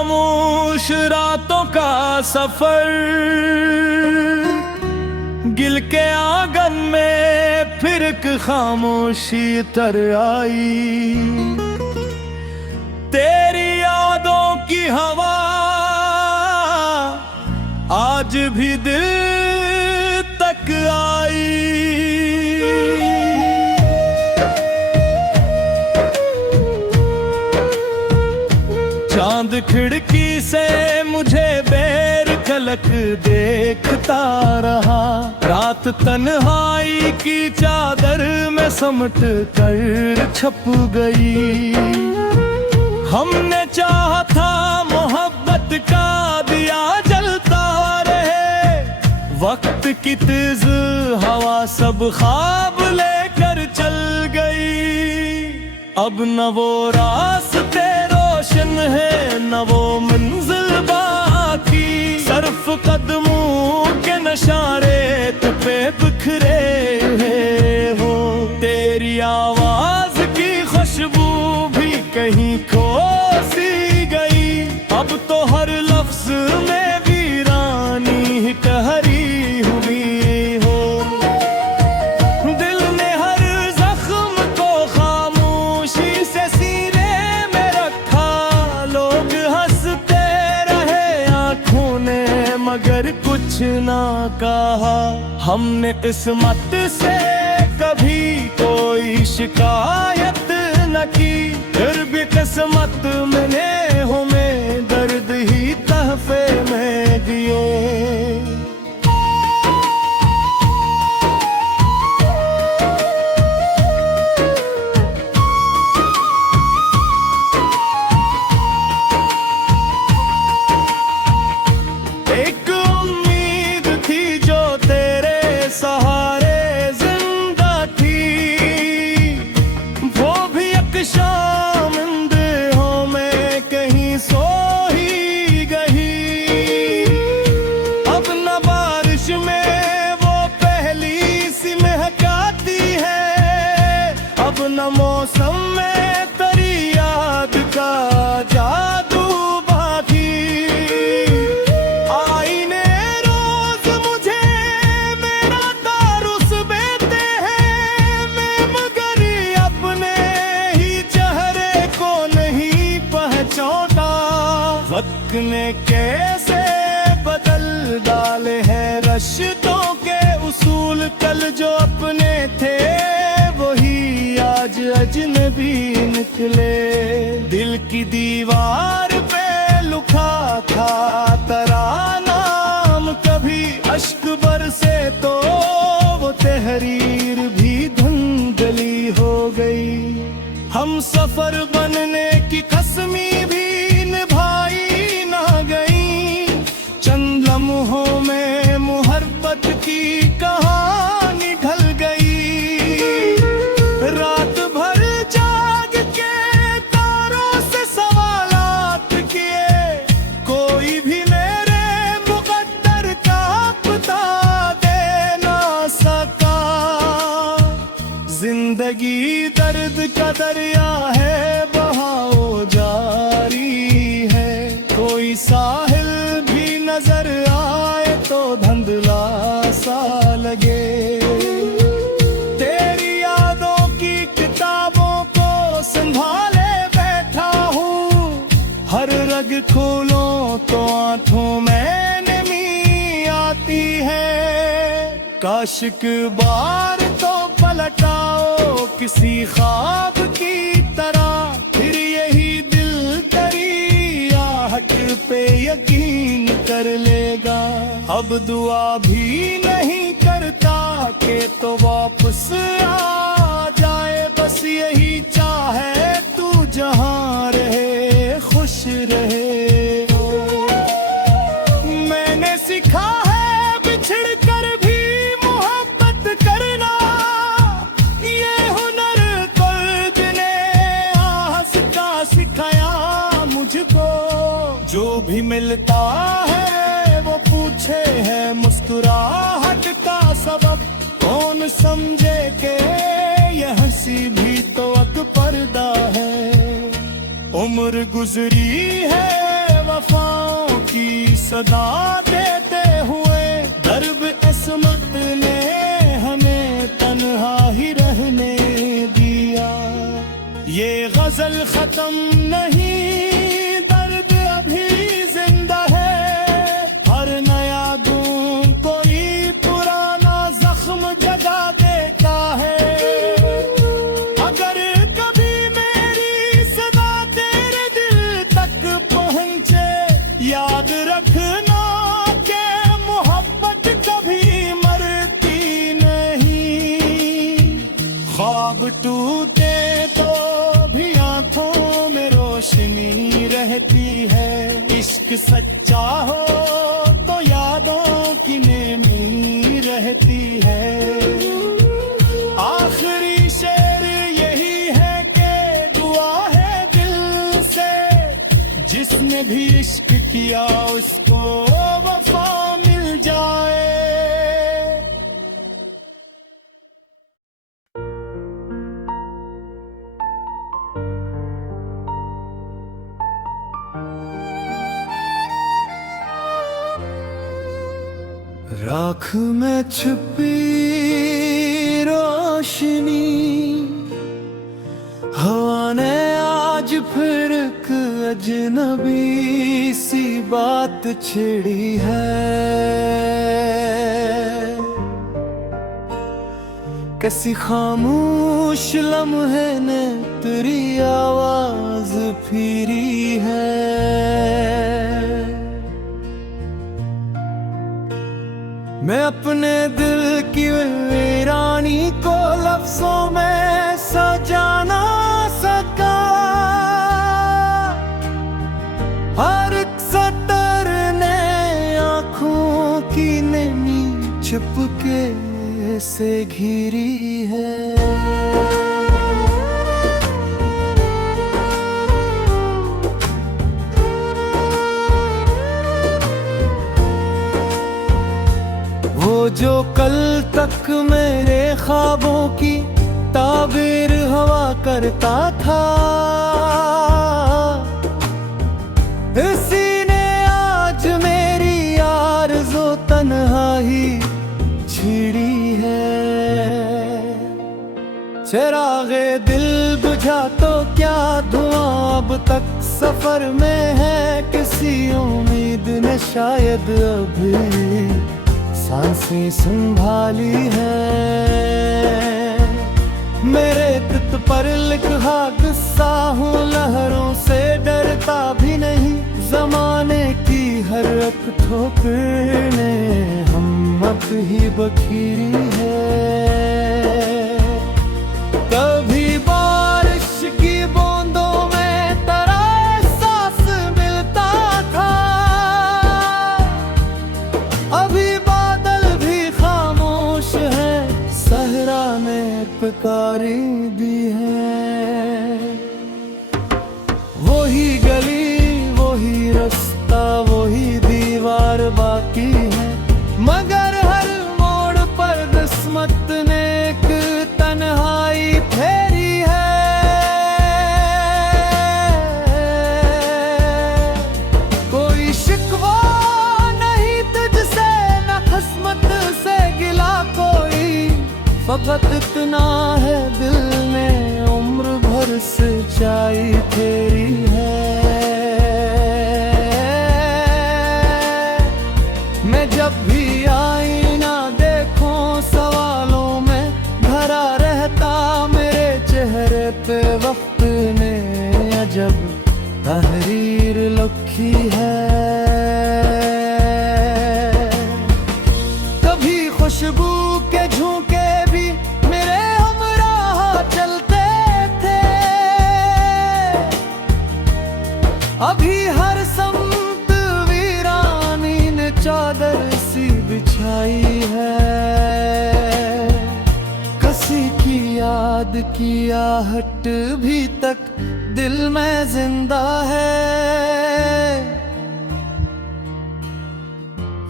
खामोश रातों का सफर, गिल के आंगन में फिर एक खामोशी तर आई। तेरी यादों की हवा आज भी दिल तक आई। चांद खिड़की से मुझे बेर झलक देखता रहा, रात तन्हाई की चादर में समट कर छप गई। हमने चाहा था मोहब्बत का दिया जलता रहे, वक्त की तेज हवा सब ख्वाब लेकर चल गई। अब न वो रास्ते रोशन है न वो मंजिल बाकी, सर्फ कदमों के नशारे तुझ पे बिखरे हो। तेरी आवाज की खुशबू भी कहीं खो सी गई, अब तो हर लफ्ज में वीरानी ठहरी हुई हो। दिल ने हर जख्म को खामोशी से सीने में रखा, लोग हंसते रहे आंखों ने मगर कुछ ना कहा। हमने किस्मत से कभी कोई शिकायत न की, फिर भी किस्मत में हो में दर्द ही तहफे में दिए। एक उम्मीद थी जो तेरे सहारे जिंदा थी, वो भी एक शाम अंधेरों में कहीं सो ही गई। अब न बारिश में वो पहली सी महकाती है, अब न मौसम में तेरी याद का जादू बाकी। आईने रोज मुझे मेरा तारुस बेते हैं, मैं मगर अपने ही चेहरे को नहीं पहचानता। वक्त ने कैसे बदल डाले हैं रिश्तों के उसूल, कल जो अपने थे वही आज अजनबी निकले। दिल की दीवार पे लिखा था तेरा नाम, कभी अश्क बरसे तो वो तहरीर भी धुंधली हो गई। हम सफर बनने की कसमी भी निभाई ना गई, चंद लम्हों में मोहब्बत की कहानी ढल गई। रात भर जाग के तारों से सवालात किए, कोई भी मेरे मुकद्दर का पता दे ना सका। जिंदगी दर्द का दरिया है, बहाओ जारी है, कोई साहिल भी नजर आए तो धुंधला सा लगे। तेरी यादों की किताबों को संभाले बैठा हूँ, हर रग खोलो तो आंखों में नमी आती है। काश एक बार तो पलटाओ किसी ख्वाब की तरह, फिर यही दिल तेरी आहट पे यकीन कर लेगा। अब दुआ भी नहीं करता कि तो वापस आ जाए, बस यही चाहे तू जहाँ रहे खुश रहे। मैंने सीखा है बिछड़ कर भी मोहब्बत करना, ये हुनर दर्द ने आहस का सिखाया मुझको। जो भी मिलता है वो पूछे है मुस्कुराहट का सबब, कौन समझे के ये हंसी भी तो एक पर्दा है। उम्र गुजरी है वफाओं की सदा देते हुए दर्ब इस्मत ने हमें तन्हा ही रहने दिया। ये गजल खत्म नहीं, दर्द अभी जिंदा है। हर नया दूं कोई पुराना जख्म जगा देता है। अगर कभी मेरी सदा तेरे दिल तक पहुंचे, याद रखना के मोहब्बत कभी मरती नहीं। ख्वाब टूटे तो भी आंखों में रोशनी रहती है। इश्क सच्चा हो तो यादों की नेमी रहती है। आखिरी शेर यही है कि दुआ है दिल से, जिसने भी इश्क किया उसको वफा मिल जाए। राख में छुपी रोशनी, हवा ने आज फिर एक अजनबी सी बात छिड़ी है। कैसी खामोश लम्हे ने तेरी आवाज फिरी है। मैं अपने दिल की वीरानी को लफ्जों में सजा ना सका। हर एक सतर ने आँखों की नमी चुपके से घिरी है। जो कल तक मेरे ख्वाबों की ताबीर हवा करता था, इसी ने आज मेरी आरज़ो तन्हाई छिड़ी है। चिरागे दिल बुझा तो क्या धुआं अब तक सफर में है। किसी उम्मीद ने शायद अभी सांसें संभाली है। मेरे तित पर लिखा गुस्सा हूँ, लहरों से डरता भी नहीं। जमाने की हर एक ठोकर ने हिम्मत ही बखीरी है। कभी बारिश की बूंदों में तेरा एहसास मिलता था, अभी पुकारी भी है। वही गली वही रास्ता वही दीवार बाकी है, मगर हर मोड़ पर किस्मत ने एक तन्हाई फेरी है। कोई शिकवा नहीं तुझसे न किस्मत से गिला कोई, फकत इतना है दिल में उम्र भर सच्चाई तेरी है। मैं जब भी आईना देखूं सवालों में भरा रहता, मेरे चेहरे पे वक्त ने अजब तहरीर लिखी है। कभी खुशबू के झोंके अभी हर समत वीरानी ने चादर सी बिछाई है। किसी की याद की आहट भी तक दिल में जिंदा है।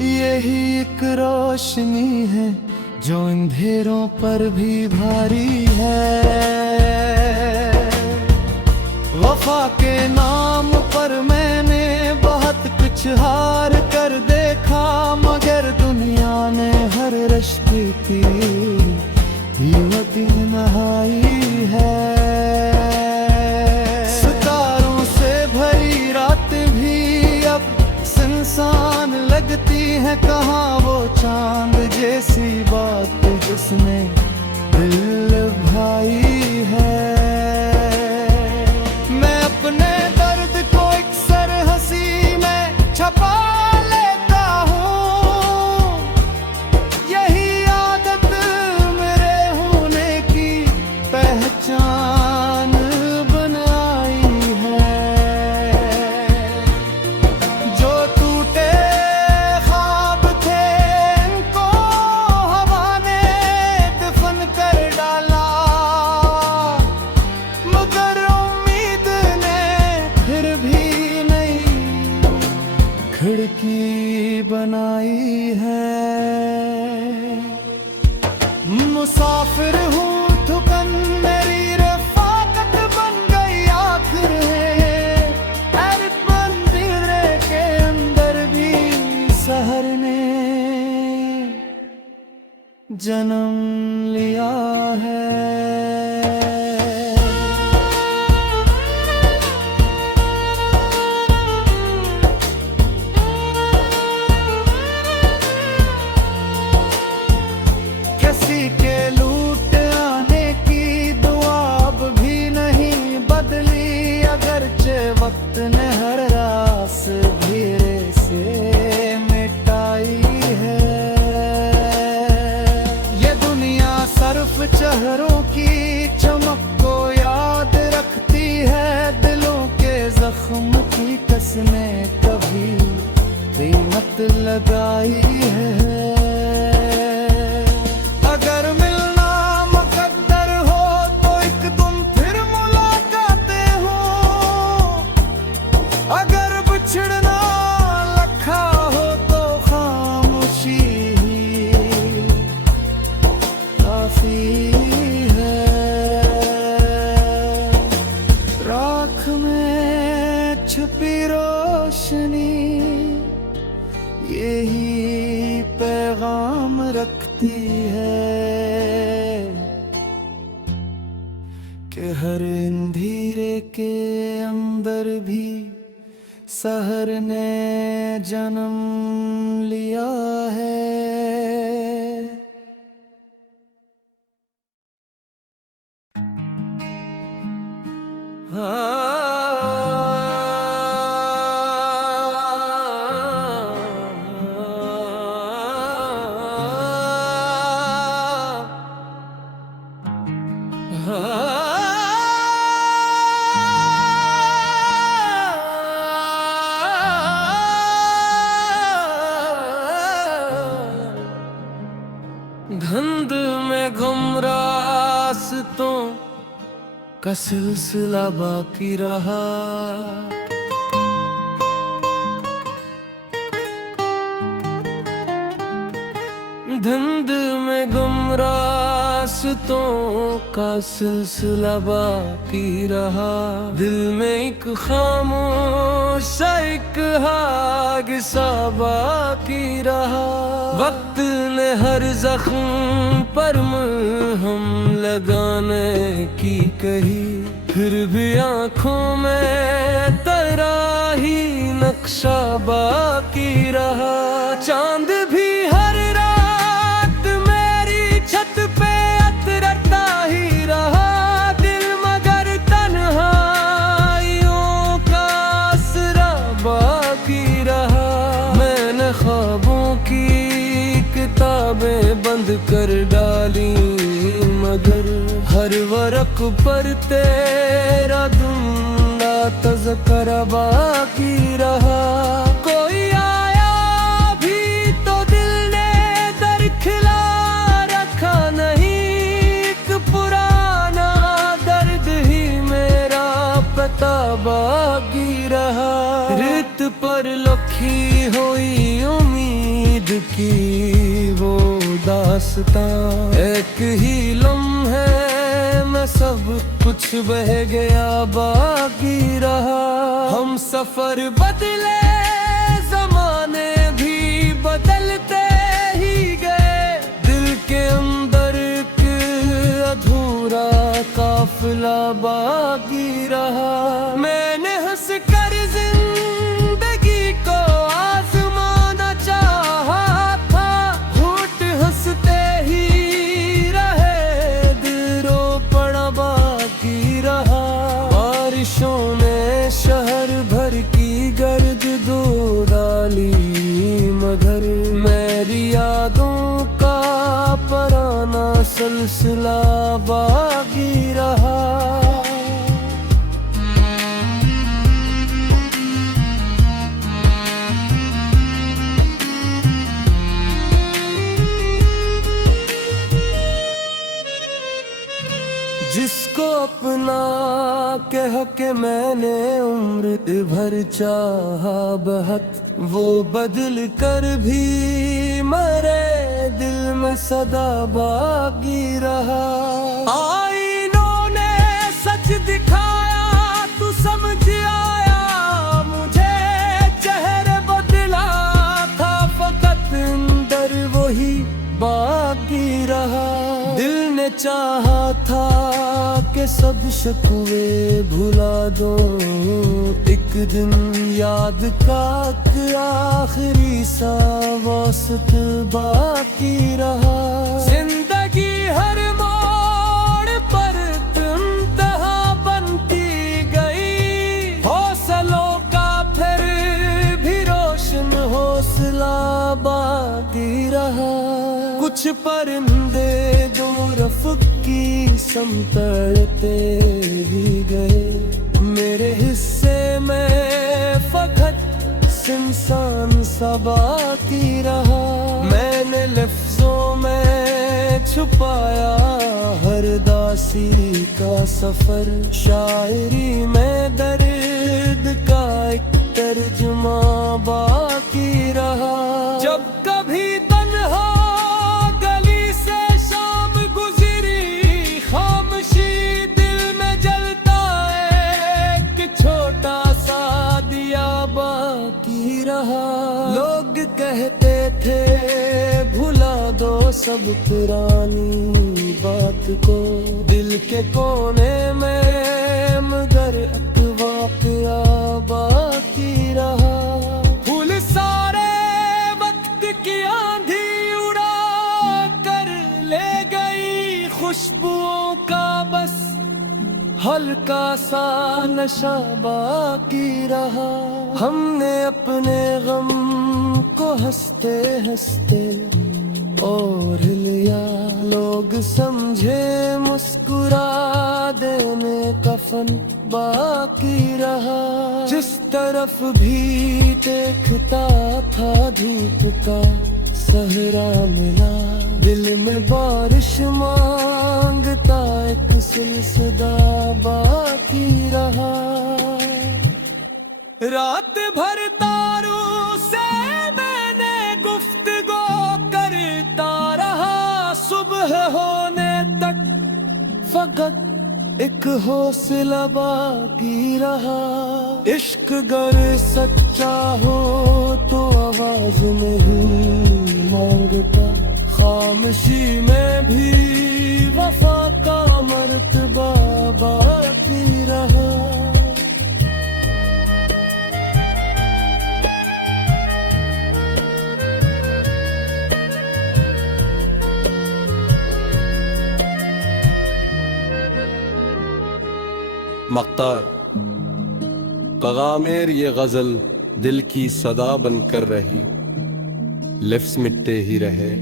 यही एक रोशनी है जो अंधेरों पर भी भारी है। वफा के नाम पर मैंने बहुत रहती, ये दिन नहाई है। सितारों से भरी रात भी अब सुनसान लगती है, कहाँ वो चांद जैसी बात जिसने दिल भाई है। मैं अपने दर्द को एक सर हंसी में छपा लेता हूँ, यही आदत मेरे होने की पहचान बनाई है। जो टूटे ख्वाब थे इनको हवा ने दफन कर डाला, मगर उम्मीद ने फिर भी नई खिड़की बनाई है। मुसाफिर हूँ थुकन मेरी रफ़ाकत बन गई आखिर है। हैरत मंदिर के अंदर भी शहर ने जन्म लिया है। किसी के लूट आने की दुआ अब भी नहीं बदली, अगरचे वक्त ने हर रास धीरे से मिटाई है। ये दुनिया सिर्फ चेहरों की चमक को याद रखती है, दिलों के जख्म की कसने कभी कीमत लगाई है। अगर मिलना मुकद्दर हो तो एक दिन फिर मुलाकातें हो, अगर बिछड़ना लिखा हो तो खामोशी ही काफी है। राख में छुपी रोशनी यही पैगाम रखती है कि हर अंधेरे के अंदर भी शहर ने जन्म लिया है। धुंध में गुम रास्तों का सिलसिला बाकी रहा, धुंध में गुम रास्तों का सिलसिला बाकी रहा। दिल में एक खामोश एक हादसा बाकी रहा। वक्त ने हर जख्म पर मरहम लगाने की कही, फिर भी आँखों में तेरा ही नक्शा बाकी रहा। चांद भी हर रात मेरी छत पे अतरता ही रहा, दिल मगर तन्हाइयों का आसरा बाकी रहा। मैंने ख्वाबों की किताबें बंद कर डाली, मगर हर वरक पर तेरा धुंधला तज़किरा बाकी रहा। कोई आया भी तो दिल ने दरखिला रखा नहीं, एक पुराना दर्द ही मेरा पता बाकी रहा। रेत पर लखी हुई उम्मीद की वो दास्तां, एक ही लम्हे में सब कुछ बह गया बाकी रहा। हम सफर बदले जमाने भी बदलते ही गए, दिल के काफिला बाकी रहा। मैंने हंस कर जिंदगी को आजमाना चाहा था, होठ हंसते ही रहे, दिल रो पड़ा बाकी रहा। बारिशों में शहर भर की गर्द दो डाली मगर, मेरी यादों का पुराना सिलसिला बाकी रहा। जिसको अपना कह के मैंने उम्र भर चाहा बहुत, वो बदल कर भी मरे, दिल में सदा बाकी रहा। आईनों ने सच दिखाया, तू समझ आया मुझे, चेहरे बदला था फकत अंदर वही बाकी रहा। दिल ने चाहा था कि सब शिकवे भुला दो, एक दिन याद का आखिरी सा वास्त बाकी रहा। जिंदगी हर मोड़ पर इंतहा बनती गई, हौसलों का फिर भी रोशन हौसला बाकी रहा। कुछ परिंदे दो रफ़्क़ की समतलते ही गए, मेरे हिस्से में फकत इंसान सा बाकी रहा। मैंने लफ्जों में छुपाया हर दासी का सफर, शायरी में दर्द का एक तर्जुमा बाकी रहा। जब कभी तन्हा गली से शाम गुजरी, खामोशी दिल में जलता एक छोटा सा दिया बाकी रहा। लोग कहते थे भुला दो सब पुरानी बात को, दिल के कोने में मगर वाक़या बाकी रहा। फूल सारे वक्त की आंधी उड़ा कर ले गई, खुशबुओं का बस हल्का सा नशा बाकी रहा। हमने अपने गम को हंसते हंसते ओढ़ लिया, लोग समझे मुस्कुरा देने कफन बाकी रहा। जिस तरफ भी देखता था धूप का सहरा मिला, दिल में बारिश मांगता एक सिलसिला बाकी रहा। रात भर तारों से मैंने गुफ्तगू करता रहा, सुबह होने तक फकत एक हौसला बाकी रहा। इश्क गर सच्चा हो तो आवाज नहीं मांगता, खामोशी में भी वफा का मर्तबा बाकी रहा। मख्तार पैगामेर ये गजल दिल की सदा बनकर रही, लफ्ज़ मिटते ही रहे,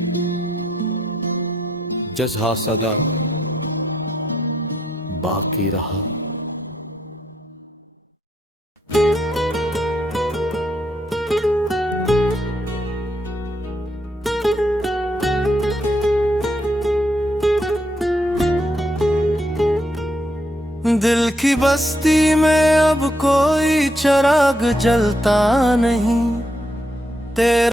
जज़्बा सदा बाकी रहा। दिल की बस्ती में अब कोई चिराग जलता नहीं, तेरा